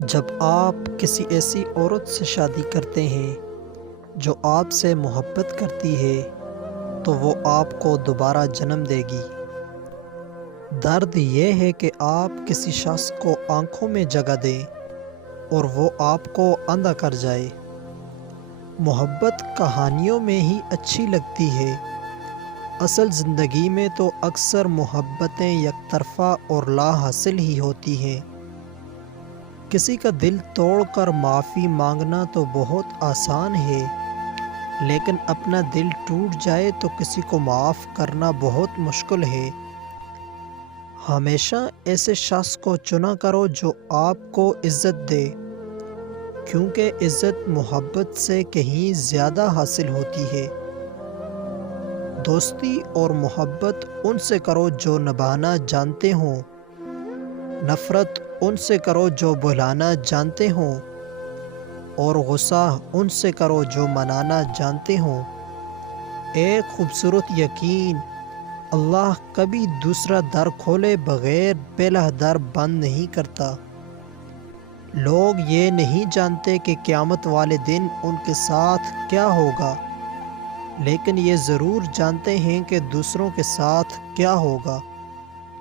جب آپ کسی ایسی عورت سے شادی کرتے ہیں جو آپ سے محبت کرتی ہے تو وہ آپ کو دوبارہ جنم دے گی۔ درد یہ ہے کہ آپ کسی شخص کو آنکھوں میں جگہ دیں اور وہ آپ کو اندھا کر جائے۔ محبت کہانیوں میں ہی اچھی لگتی ہے، اصل زندگی میں تو اکثر محبتیں یک طرفہ اور لا حاصل ہی ہوتی ہیں۔ کسی کا دل توڑ کر معافی مانگنا تو بہت آسان ہے، لیکن اپنا دل ٹوٹ جائے تو کسی کو معاف کرنا بہت مشکل ہے۔ ہمیشہ ایسے شخص کو چنا کرو جو آپ کو عزت دے، کیونکہ عزت محبت سے کہیں زیادہ حاصل ہوتی ہے۔ دوستی اور محبت ان سے کرو جو نبھانا جانتے ہوں، نفرت ان سے کرو جو بھلانا جانتے ہوں، اور غصہ ان سے کرو جو منانا جانتے ہوں۔ ایک خوبصورت یقین، اللہ کبھی دوسرا در کھولے بغیر پہلا در بند نہیں کرتا۔ لوگ یہ نہیں جانتے کہ قیامت والے دن ان کے ساتھ کیا ہوگا، لیکن یہ ضرور جانتے ہیں کہ دوسروں کے ساتھ کیا ہوگا۔